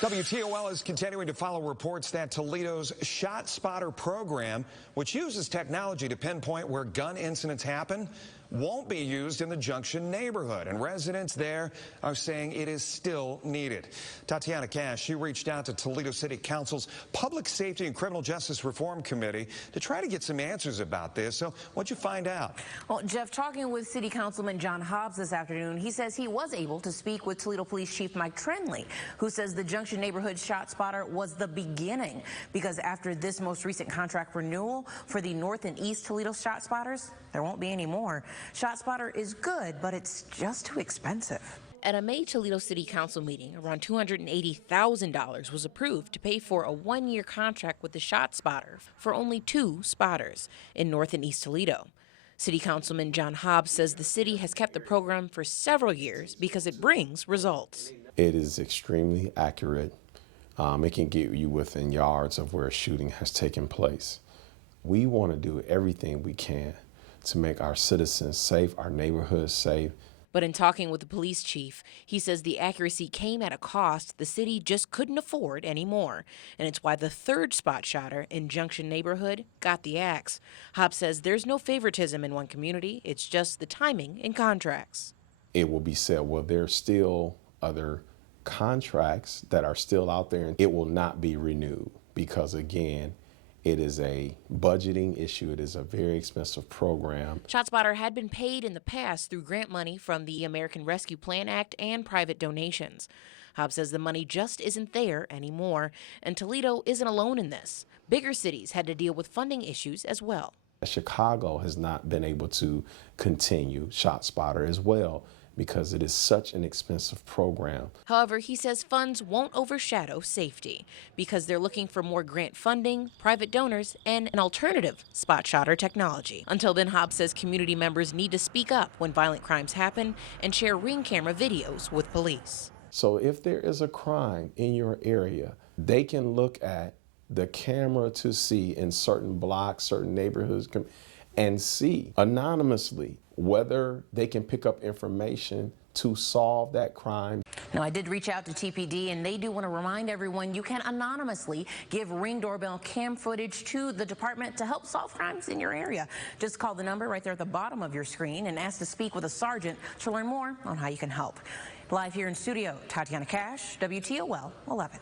WTOL is continuing to follow reports that Toledo's ShotSpotter program, which uses technology to pinpoint where gun incidents happen, won't be used in the Junction neighborhood, and residents there are saying it is still needed. Tatiana Cash, she reached out to Toledo City Council's Public Safety and Criminal Justice Reform Committee to try to get some answers about this. So what'd you find out? Well, Jeff, talking with City Councilman John Hobbs this afternoon, he says he was able to speak with Toledo Police Chief Mike Trenley, who says the Junction neighborhood ShotSpotter was the beginning, because after this most recent contract renewal for the North and East Toledo ShotSpotters, there won't be any more. ShotSpotter is good, but it's just too expensive. At a May Toledo City Council meeting, around $280,000 was approved to pay for a one-year contract with the ShotSpotter for only 2 spotters in North and East Toledo. City Councilman John Hobbs says the city has kept the program for several years because it brings results. It is extremely accurate. It can get you within yards of where a shooting has taken place. We want to do everything we can to make our citizens safe, our neighborhoods safe. But in talking with the police chief, he says the accuracy came at a cost the city just couldn't afford anymore. And it's why the 3rd spot shotter in Junction neighborhood got the axe. Hobbs says there's no favoritism in one community. It's just the timing in contracts. It will be said, well, there's still other contracts that are still out there, and it will not be renewed because, again, it is a budgeting issue. It is a very expensive program. ShotSpotter had been paid in the past through grant money from the American Rescue Plan Act and private donations. Hobbs says the money just isn't there anymore, and Toledo isn't alone in this. Bigger cities had to deal with funding issues as well. Chicago has not been able to continue ShotSpotter as well, because it is such an expensive program. However, he says funds won't overshadow safety because they're looking for more grant funding, private donors, and an alternative spot shotter technology. Until then, Hobbs says community members need to speak up when violent crimes happen and share ring camera videos with police. So if there is a crime in your area, they can look at the camera to see in certain blocks, certain neighborhoods, and see anonymously whether they can pick up information to solve that crime. Now, I did reach out to TPD, and they do want to remind everyone you can anonymously give Ring doorbell cam footage to the department to help solve crimes in your area. Just call the number right there at the bottom of your screen and ask to speak with a sergeant to learn more on how you can help. Live here in studio, Tatiana Cash, WTOL 11.